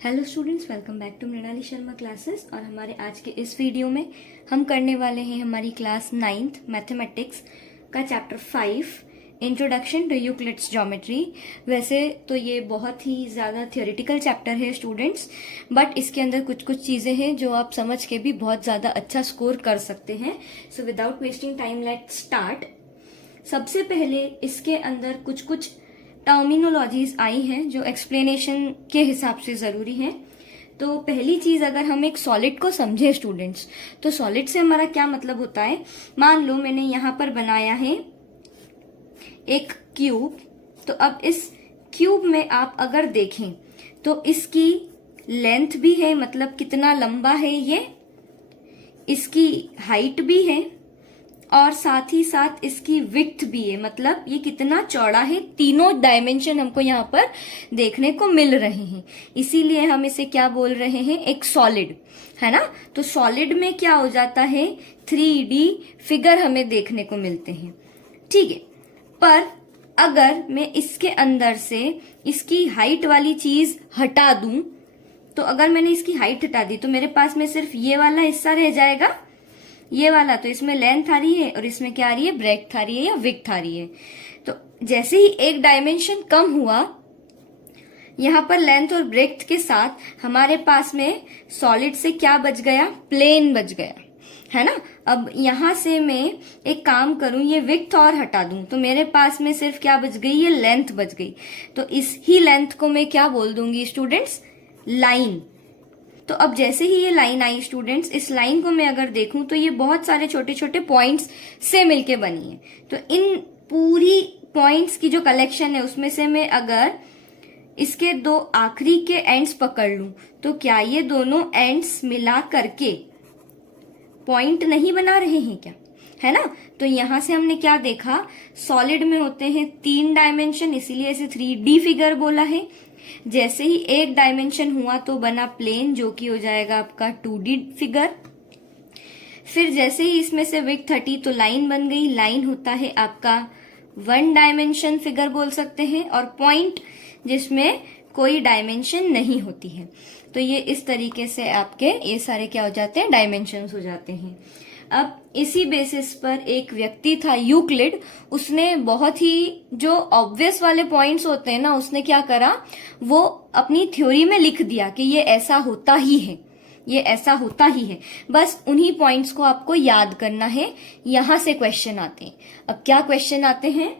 Hello students, welcome back to Mrinali Sharma classes. और हमारे आज के इस वीडियो में हम करने वाले हैं हमारी क्लास 9th मैथमेटिक्स का chapter 5 introduction to Euclid's geometry. वैसे तो ये बहुत ही ज़्यादा थियोरेटिकल चैप्टर है स्टूडेंट्स, बट इसके अंदर कुछ कुछ चीज़ें हैं जो आप समझ के भी बहुत ज़्यादा अच्छा स्कोर कर सकते हैं। So without wasting time let's start. सबसे पहले इसके अंदर कुछ कुछ टर्मिनोलॉजीज आई हैं जो एक्सप्लेनेशन के हिसाब से ज़रूरी हैं। तो पहली चीज़, अगर हम एक सॉलिड को समझे स्टूडेंट्स, तो सॉलिड से हमारा क्या मतलब होता है। मान लो मैंने यहाँ पर बनाया है एक क्यूब, तो अब इस क्यूब में आप अगर देखें तो इसकी लेंथ भी है, मतलब कितना लंबा है ये, इसकी हाइट भी है और साथ ही साथ इसकी विड्थ भी है, मतलब ये कितना चौड़ा है। तीनों डायमेंशन हमको यहाँ पर देखने को मिल रहे हैं, इसीलिए हम इसे क्या बोल रहे हैं, एक सॉलिड, है ना। तो सॉलिड में क्या हो जाता है, 3D फिगर हमें देखने को मिलते हैं, ठीक है। पर अगर मैं इसके अंदर से इसकी हाइट वाली चीज हटा दूं, तो अगर मैंने इसकी हाइट हटा दी तो मेरे पास में सिर्फ ये वाला हिस्सा रह जाएगा, ये वाला। तो इसमें लेंथ आ रही है और इसमें क्या आ रही है, ब्रेड्थ आ रही है या विड्थ आ रही है। तो जैसे ही एक डायमेंशन कम हुआ, यहाँ पर लेंथ और ब्रेड्थ के साथ हमारे पास में सॉलिड से क्या बच गया, प्लेन बच गया, है ना। अब यहां से मैं एक काम करूं, ये विड्थ और हटा दूं, तो मेरे पास में सिर्फ क्या बच गई, ये लेंथ बच गई। तो इस ही लेंथ को मैं क्या बोल दूंगी स्टूडेंट्स, लाइन। तो अब जैसे ही ये लाइन आई स्टूडेंट्स, इस लाइन को मैं अगर देखूं तो ये बहुत सारे छोटे छोटे पॉइंट्स से मिलके बनी है। तो इन पूरी पॉइंट्स की जो कलेक्शन है उसमें से मैं अगर इसके दो आखिरी के एंड्स पकड़ लूं, तो क्या ये दोनों एंड्स मिला करके पॉइंट नहीं बना रहे हैं क्या, है ना। तो यहां से हमने क्या देखा, सॉलिड में होते हैं 3 डायमेंशन, इसीलिए इसे 3D फिगर बोला है। जैसे ही एक डायमेंशन हुआ तो बना प्लेन, जो कि हो जाएगा आपका 2D फिगर। फिर जैसे ही इसमें से विड्थ 30 तो लाइन बन गई, लाइन होता है आपका 1 डायमेंशन फिगर बोल सकते हैं, और पॉइंट जिसमें कोई डायमेंशन नहीं होती है। तो ये इस तरीके से आपके ये सारे क्या हो जाते हैं, डायमेंशंस हो जाते हैं। अब इसी बेसिस पर एक व्यक्ति था यूक्लिड, उसने बहुत ही जो ऑब्वियस वाले पॉइंट्स होते हैं ना, उसने क्या करा, वो अपनी थ्योरी में लिख दिया कि ये ऐसा होता ही है, ये ऐसा होता ही है। बस उन्हीं पॉइंट्स को आपको याद करना है। यहां से क्वेश्चन आते हैं। अब क्या क्वेश्चन आते हैं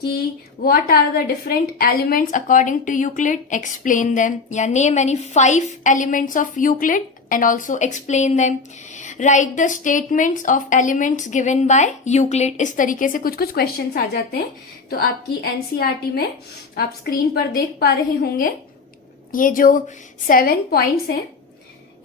कि what are the different elements according to Euclid, explain them, या name any 5 elements of Euclid and also explain them, write the statements of elements given by Euclid। इस तरीके से कुछ कुछ क्वेश्चंस आ जाते हैं। तो आपकी NCERT में आप स्क्रीन पर देख पा रहे होंगे, ये जो 7 पॉइंट्स हैं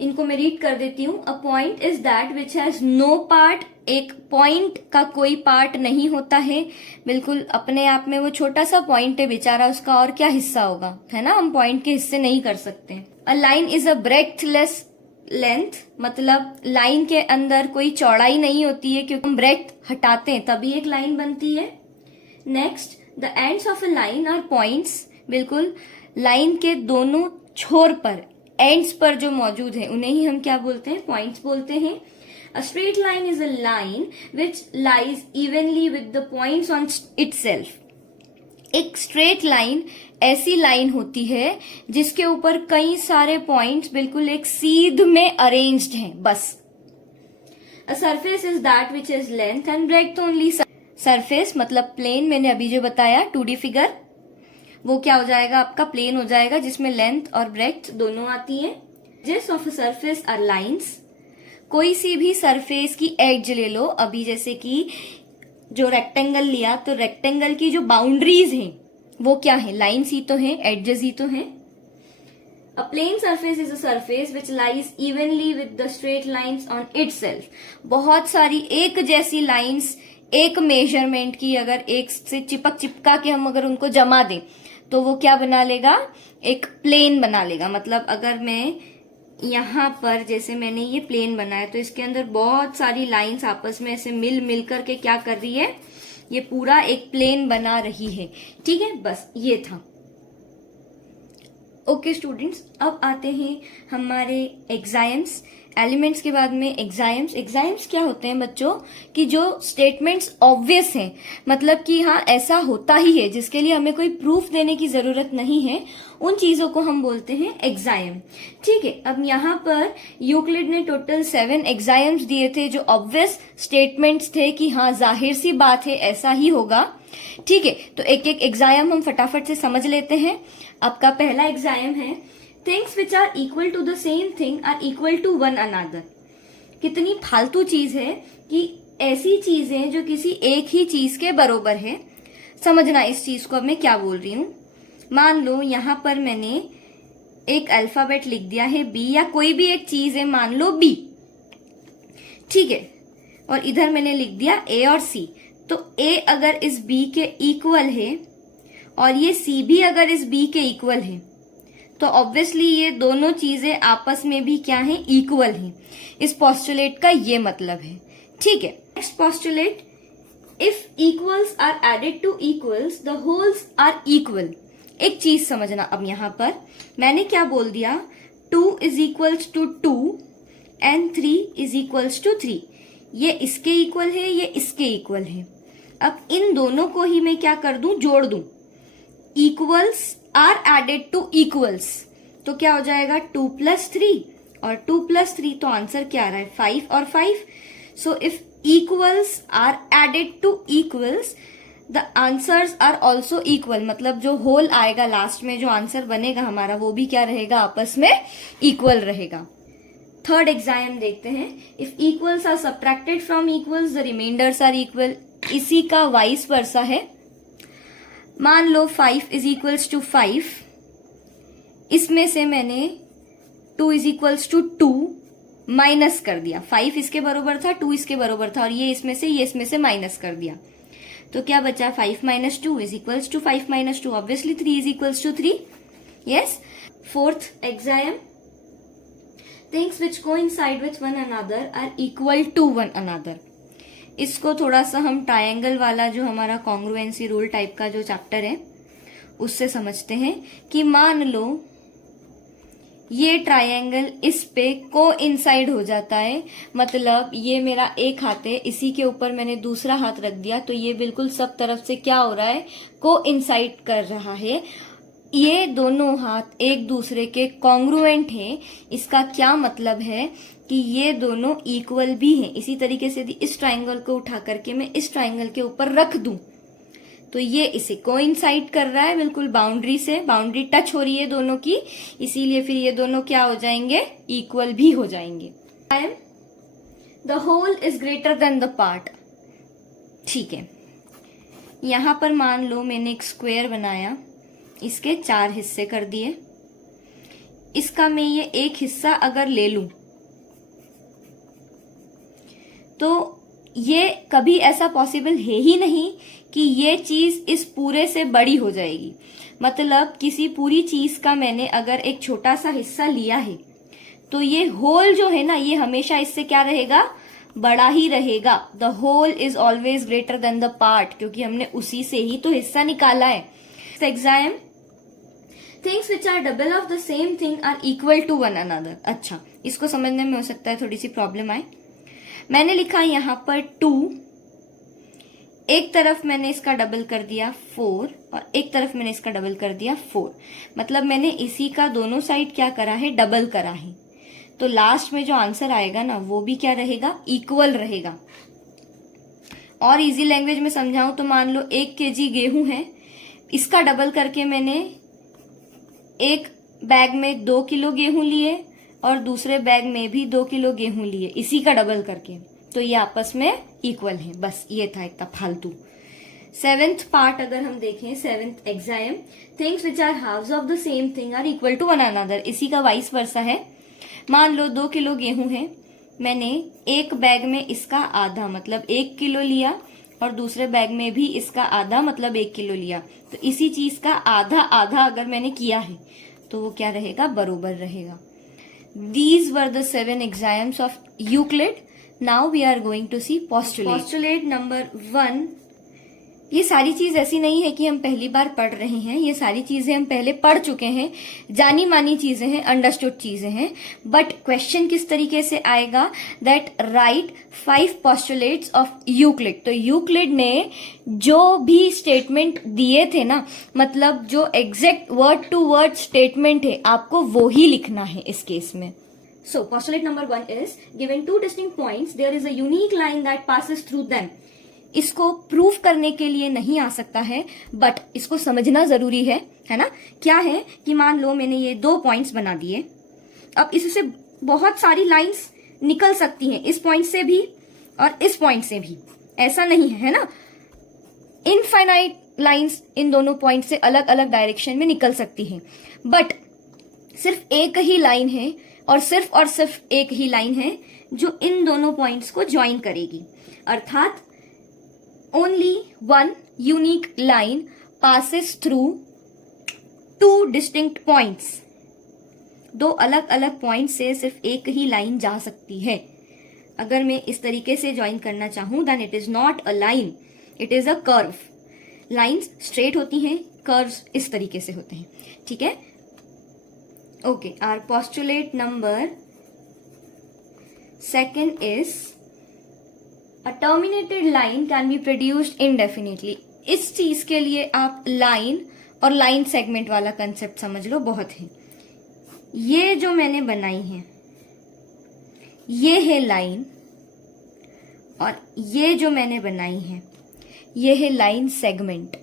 इनको मैं रीड कर देती हूँ। A point is that which has no part, एक पॉइंट का कोई पार्ट नहीं होता है, बिल्कुल अपने आप में वो छोटा सा पॉइंट है बेचारा, उसका और क्या हिस्सा होगा, है ना। हम पॉइंट के हिस्से नहीं कर सकते। A line is a breathless length, मतलब लाइन के अंदर कोई चौड़ाई नहीं होती है, क्योंकि हम ब्रेथ हटाते हैं तभी एक लाइन बनती है। Next, the ends of a line are points, बिल्कुल लाइन के दोनों छोर पर, एंड्स पर जो मौजूद है उन्हें ही हम क्या बोलते हैं, पॉइंट्स बोलते हैं। A straight line is a line which lies evenly with the points on itself। एक स्ट्रेट लाइन ऐसी लाइन होती है जिसके ऊपर कई सारे पॉइंट्स बिल्कुल एक सीध में अरेंज्ड हैं, बस। A surface is that which is length and breadth only। Surface मतलब प्लेन, मैंने अभी जो बताया 2D फिगर, वो क्या हो जाएगा, आपका प्लेन हो जाएगा जिसमें लेंथ और ब्रेड्थ दोनों आती है। Edges of a surface are lines, कोई सी भी सरफेस की एज ले लो, अभी जैसे कि जो रेक्टेंगल लिया, तो रेक्टेंगल की जो बाउंड्रीज हैं वो क्या है, लाइंस ही तो हैं, एडजेस ही तो हैं। A plane surface is a surface which lies evenly with the straight lines on itself. बहुत सारी एक जैसी लाइंस एक मेजरमेंट की अगर एक से चिपका के हम अगर उनको जमा दें तो वो क्या बना लेगा, एक प्लेन बना लेगा। मतलब अगर मैं यहाँ पर जैसे मैंने ये प्लेन बनाया, तो इसके अंदर बहुत सारी लाइंस आपस में ऐसे मिल करके क्या कर रही है, ये पूरा एक प्लेन बना रही है, ठीक है। बस ये था। ओके स्टूडेंट्स, अब आते हैं हमारे एग्जाम्स। एलिमेंट्स के बाद में एग्जाम्स। एग्जाम्स क्या होते हैं बच्चों कि जो स्टेटमेंट्स ऑब्वियस हैं, मतलब कि हाँ ऐसा होता ही है, जिसके लिए हमें कोई प्रूफ देने की जरूरत नहीं है, उन चीजों को हम बोलते हैं एग्जाम। ठीक है, अब यहाँ पर यूक्लिड ने टोटल 7 एग्जाम्स दिए थे जो ऑब्वियस स्टेटमेंट्स थे कि हाँ जाहिर सी बात है ऐसा ही होगा। ठीक है, तो एक एक एग्जाम हम फटाफट से समझ लेते हैं। आपका पहला एग्जाम है things which are equal to the same thing are equal to one another. कितनी फालतू चीज है कि ऐसी चीजें जो किसी एक ही चीज के बराबर है। समझना इस चीज को अब मैं क्या बोल रही हूं। मान लो यहां पर मैंने एक अल्फाबेट लिख दिया है बी, या कोई भी एक चीज है मान लो बी, ठीक है, और इधर मैंने लिख दिया ए और सी। तो ए अगर इस बी के इक्वल है और ये सी भी अगर इस बी के इक्वल है, तो ऑब्वियसली ये दोनों चीजें आपस में भी क्या है, इक्वल हैं। इस पोस्टुलेट का ये मतलब है। ठीक है, next postulate, if equals are added to equals the wholes are equal. एक चीज समझना, अब यहां पर मैंने क्या बोल दिया, 2 is equals to 2 and 3 is equals to 3। ये इसके इक्वल है, ये इसके इक्वल है। अब इन दोनों को ही मैं क्या कर दूं, जोड़ दूं। Equals are added to equals, तो क्या हो जाएगा 2 + 3 और 2 + 3, तो आंसर क्या आ रहा है 5 और 5। So if equals are added to equals the answers are also equal, मतलब जो होल आएगा लास्ट में, जो आंसर बनेगा हमारा, वो भी क्या रहेगा, आपस में इक्वल रहेगा। थर्ड एग्जाम देखते हैं। If equals are subtracted from equals the remainders are equal. इसी का वाइस वर्सा है। मान लो 5 इज इक्वल्स टू 5, इसमें से मैंने 2 इज इक्वल्स टू 2 माइनस कर दिया। 5 इसके बराबर था, 2 इसके बराबर था, और ये इसमें से माइनस कर दिया। तो क्या बचा, 5 - 2 is equals to 5 - 2, obviously 3 is equals to 3। Yes. Fourth axiom, things which coincide with one another are equal to one another. इसको थोड़ा सा हम ट्रायंगल वाला जो हमारा कॉन्ग्रुएंसी रूल टाइप का जो चैप्टर है उससे समझते हैं कि मान लो ये ट्रायंगल इस पे कोइंसाइड हो जाता है, मतलब ये मेरा एक हाथ है, इसी के ऊपर मैंने दूसरा हाथ रख दिया, तो ये बिल्कुल सब तरफ से क्या हो रहा है, कोइंसाइड कर रहा है। ये दोनों हाथ एक दूसरे के कॉन्ग्रुएंट हैं। इसका क्या मतलब है कि ये दोनों इक्वल भी हैं। इसी तरीके से इस ट्रायंगल को उठा करके मैं इस ट्रायंगल के ऊपर रख दूं तो ये इसे कोइंसाइड कर रहा है, बिल्कुल बाउंड्री से, बाउंड्री टच हो रही है दोनों की, इसीलिए फिर ये दोनों क्या हो जाएंगे, इक्वल भी हो जाएंगे। The whole is greater than the part. ठीक है, यहां पर मान लो मैंने एक स्क्वायर बनाया, इसके 4 हिस्से कर दिए। इसका मैं ये एक हिस्सा अगर ले लूं तो ये कभी ऐसा पॉसिबल है ही नहीं कि ये चीज इस पूरे से बड़ी हो जाएगी। मतलब किसी पूरी चीज का मैंने अगर एक छोटा सा हिस्सा लिया है तो ये होल जो है ना, ये हमेशा इससे क्या रहेगा, बड़ा ही रहेगा। The whole is always greater than the part, क्योंकि हमने उसी से ही तो हिस्सा निकाला है। Axiom, things which are double of the same thing are equal to one another. अच्छा, इसको समझने में हो सकता है थोड़ी सी प्रॉब्लम आए। मैंने लिखा यहां पर 2, एक तरफ मैंने इसका डबल कर दिया 4 और एक तरफ मैंने इसका डबल कर दिया 4, मतलब मैंने इसी का दोनों साइड क्या करा है, डबल करा है। तो लास्ट में जो आंसर आएगा ना वो भी क्या रहेगा, इक्वल रहेगा। और इजी लैंग्वेज में समझाऊं तो मान लो 1 kg गेहूं है, इसका डबल करके मैंने एक बैग में 2 किलो गेहूं लिए और दूसरे बैग में भी 2 किलो गेहूं लिए, इसी का डबल करके, तो ये आपस में इक्वल है। बस ये था इतना फालतू। 7th पार्ट अगर हम देखें, 7th axiom, things which are halves of the same thing are equal to one another. इसी का वाइस वर्सा है। मान लो 2 किलो गेहूं है, मैंने एक बैग में इसका आधा मतलब 1 किलो लिया और दूसरे बैग में भी इसका आधा मतलब 1 किलो लिया, तो इसी चीज का आधा आधा अगर मैंने किया है तो वो क्या रहेगा, बरोबर रहेगा। These were the 7 exams of Euclid. Now we are going to see postulate. Postulate number 1. ये सारी चीज ऐसी नहीं है कि हम पहली बार पढ़ रहे हैं, ये सारी चीजें हम पहले पढ़ चुके हैं, जानी मानी चीजें हैं, अंडरस्टूड चीजें हैं। बट क्वेश्चन किस तरीके से आएगा, that right 5 postulates of Euclid. तो यूक्लिड ने जो भी स्टेटमेंट दिए थे ना, मतलब जो exact word to word statement है, आपको वो ही लिखना है इस केस में। So postulate number 1 is given 2 distinct points, there is a unique line that passes through them. इसको प्रूफ करने के लिए नहीं आ सकता है, बट इसको समझना जरूरी है ना। क्या है कि मान लो मैंने ये 2 पॉइंट्स बना दिए, अब इससे बहुत सारी लाइंस निकल सकती हैं, इस पॉइंट से भी और इस पॉइंट से भी, ऐसा नहीं है ना। इनफाइनाइट लाइंस इन दोनों पॉइंट से अलग अलग डायरेक्शन में निकल सकती हैं, बट सिर्फ एक ही लाइन है और सिर्फ एक ही लाइन है जो इन दोनों पॉइंट्स को ज्वाइन करेगी। अर्थात only one unique line passes through 2 distinct points. 2 अलग अलग पॉइंट से सिर्फ एक ही लाइन जा सकती है। अगर मैं इस तरीके से ज्वाइन करना चाहूं, then it is not a line, it is a curve. Lines straight होती हैं, कर्व्स इस तरीके से होते हैं, ठीक है। Okay, our postulate number 2 is a terminated line can be produced indefinitely. इस चीज के लिए आप लाइन और लाइन सेगमेंट वाला कंसेप्ट समझ लो, बहुत है। ये जो मैंने बनाई है ये है लाइन, और ये जो मैंने बनाई है ये है लाइन सेगमेंट।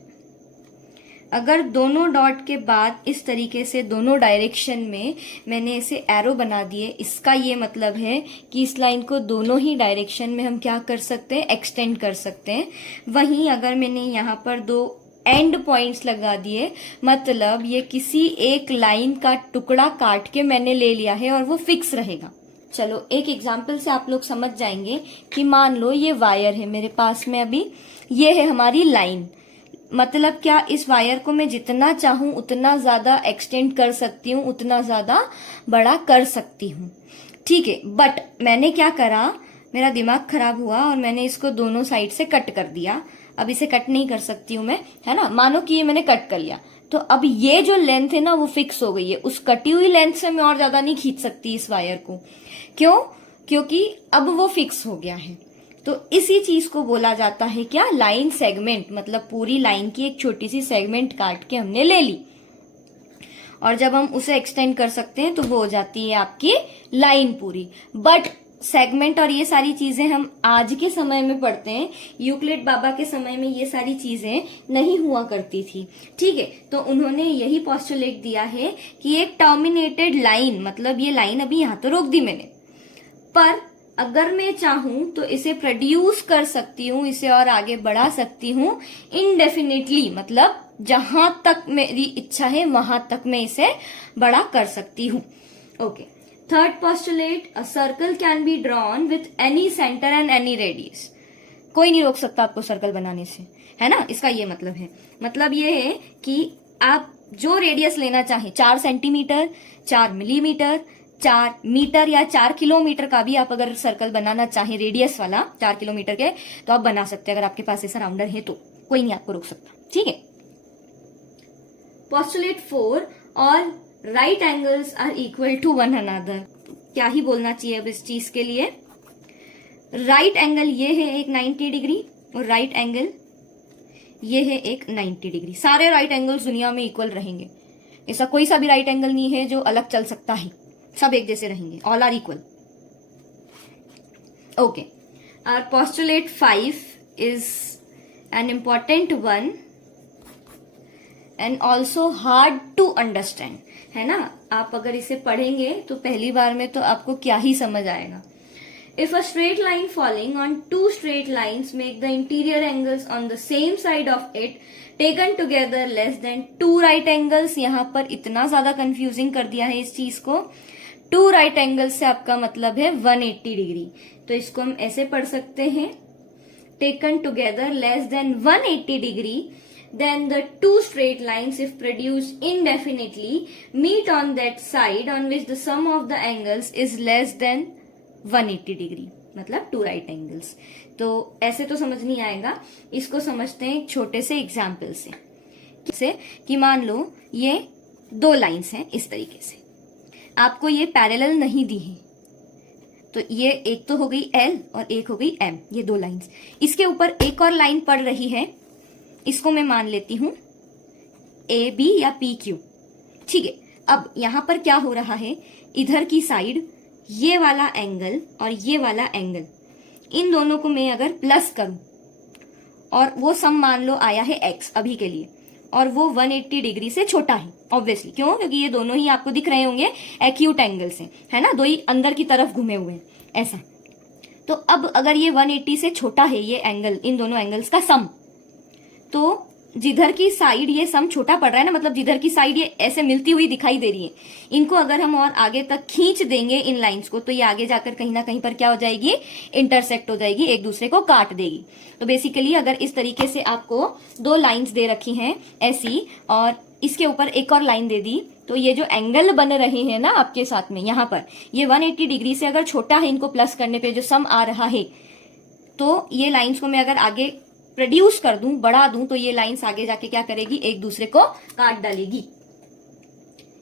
अगर दोनों डॉट के बाद इस तरीके से दोनों डायरेक्शन में मैंने इसे एरो बना दिए, इसका ये मतलब है कि इस लाइन को दोनों ही डायरेक्शन में हम क्या कर सकते हैं, एक्सटेंड कर सकते हैं। वहीं अगर मैंने यहाँ पर 2 एंड पॉइंट्स लगा दिए, मतलब ये किसी एक लाइन का टुकड़ा काट के मैंने ले लिया है और वो फिक्स रहेगा। चलो एक एग्जाम्पल से आप लोग समझ जाएंगे कि मान लो ये वायर है मेरे पास में, अभी ये है हमारी लाइन। मतलब क्या, इस वायर को मैं जितना चाहूं उतना ज्यादा एक्सटेंड कर सकती हूँ, उतना ज्यादा बड़ा कर सकती हूँ, ठीक है। बट मैंने क्या करा, मेरा दिमाग खराब हुआ और मैंने इसको दोनों साइड से कट कर दिया। अब इसे कट नहीं कर सकती हूँ मैं, है ना। मानो कि ये मैंने कट कर लिया, तो अब ये जो लेंथ है ना वो फिक्स हो गई है। उस कटी हुई लेंथ से मैं और ज्यादा नहीं खींच सकती इस वायर को। क्यों? क्योंकि अब वो फिक्स हो गया है। तो इसी चीज को बोला जाता है क्या, लाइन सेगमेंट। मतलब पूरी लाइन की एक छोटी सी सेगमेंट काट के हमने ले ली, और जब हम उसे एक्सटेंड कर सकते हैं तो वो हो जाती है आपकी लाइन पूरी। बट सेगमेंट और ये सारी चीजें हम आज के समय में पढ़ते हैं, यूक्लिड बाबा के समय में ये सारी चीजें नहीं हुआ करती थी, ठीक है। तो उन्होंने यही पोस्टुलेट दिया है कि एक टर्मिनेटेड लाइन, मतलब ये लाइन अभी यहां तो रोक दी मैंने, पर अगर मैं चाहूं तो इसे प्रोड्यूस कर सकती हूँ, इसे और आगे बढ़ा सकती हूँ इनडेफिनेटली। मतलब जहां तक मेरी इच्छा है वहां तक मैं इसे बड़ा कर सकती हूँ। Okay, third postulate, a circle can be drawn with any centre and any radius. कोई नहीं रोक सकता आपको सर्कल बनाने से, है ना। इसका ये मतलब है, मतलब ये है कि आप जो रेडियस लेना चाहें, 4 सेंटीमीटर, 4 मिलीमीटर, 4 मीटर या 4 किलोमीटर का भी आप अगर सर्कल बनाना चाहें रेडियस वाला 4 किलोमीटर के, तो आप बना सकते हैं। अगर आपके पास ऐसा राउंडर है तो कोई नहीं आपको रोक सकता, ठीक है। Postulate 4, all right angles are equal to one another. क्या ही बोलना चाहिए अब इस चीज के लिए। राइट एंगल ये है एक 90 डिग्री, और राइट एंगल ये है एक 90 डिग्री। सारे राइट एंगल्स दुनिया में इक्वल रहेंगे, ऐसा कोई सा भी राइट एंगल नहीं है जो अलग चल सकता है, सब एक जैसे रहेंगे, all are equal. Okay, our postulate 5 is an important one and also hard to understand, है ना। आप अगर इसे पढ़ेंगे तो पहली बार में तो आपको क्या ही समझ आएगा। If a straight line following on 2 straight lines make the interior angles on the same side of it taken together less than 2 right angles. यहां पर इतना ज्यादा कंफ्यूजिंग कर दिया है इस चीज को। 2 राइट एंगल्स से आपका मतलब है 180 डिग्री, तो इसको हम ऐसे पढ़ सकते हैं, taken together less than 180 degree, then the 2 straight lines, if produced indefinitely, meet on that side on which the sum of the angles is less than 180 degree. मतलब 2 राइट एंगल्स। तो ऐसे तो समझ नहीं आएगा, इसको समझते हैं एक छोटे से एग्जाम्पल से। जैसे कि मान लो ये 2 लाइंस हैं इस तरीके से, आपको ये पैरेलल नहीं दी है, तो ये एक तो हो गई L और एक हो गई M, ये 2 लाइंस। इसके ऊपर एक और लाइन पड़ रही है, इसको मैं मान लेती हूं AB या PQ, ठीक है। अब यहां पर क्या हो रहा है, इधर की साइड ये वाला एंगल और ये वाला एंगल, इन दोनों को मैं अगर प्लस करूं और वो सम मान लो आया है x अभी के लिए, और वो 180 डिग्री से छोटा है ऑब्वियसली, क्यों, क्योंकि ये दोनों ही आपको दिख रहे होंगे एक्यूट एंगल से, है ना, दो ही अंदर की तरफ घूमे हुए हैं ऐसा। तो अब अगर ये 180 से छोटा है ये एंगल, इन दोनों एंगल्स का सम, तो जिधर की साइड ये सम छोटा पड़ रहा है ना, मतलब जिधर की साइड ये ऐसे मिलती हुई दिखाई दे रही है, इनको अगर हम और आगे तक खींच देंगे इन लाइंस को, तो ये आगे जाकर कहीं ना कहीं पर क्या हो जाएगी, इंटरसेक्ट हो जाएगी, एक दूसरे को काट देगी। तो बेसिकली अगर इस तरीके से आपको 2 लाइंस दे रखी हैं ऐसी, और इसके ऊपर एक और लाइन दे दी, तो ये जो एंगल बन रहे हैं ना आपके साथ में यहाँ पर, ये 180 डिग्री से अगर छोटा है, इनको प्लस करने पे जो सम आ रहा है, तो ये लाइंस को मैं अगर आगे प्रोड्यूस कर दूं, बढ़ा दूं, तो ये लाइंस आगे जाके क्या करेगी, एक दूसरे को काट डालेगी।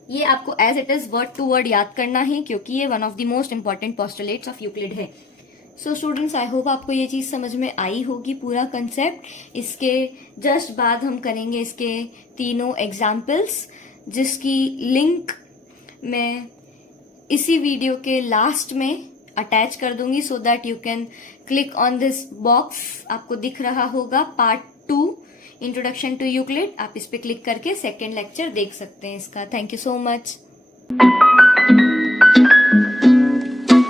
ये आपको as it is word to word याद करना है, क्योंकि ये one of the most important postulates of Euclid है। सो स्टूडेंट्स, आई होप आपको ये चीज समझ में आई होगी, पूरा कंसेप्ट। इसके जस्ट बाद हम करेंगे इसके तीनों एग्जाम्पल्स, जिसकी लिंक मैं इसी वीडियो के लास्ट में अटैच कर दूंगी, so that you can click on this box, आपको दिख रहा होगा पार्ट 2 इंट्रोडक्शन टू यूक्लिड, आप इस पे क्लिक करके सेकेंड लेक्चर देख सकते हैं इसका। Thank you so much.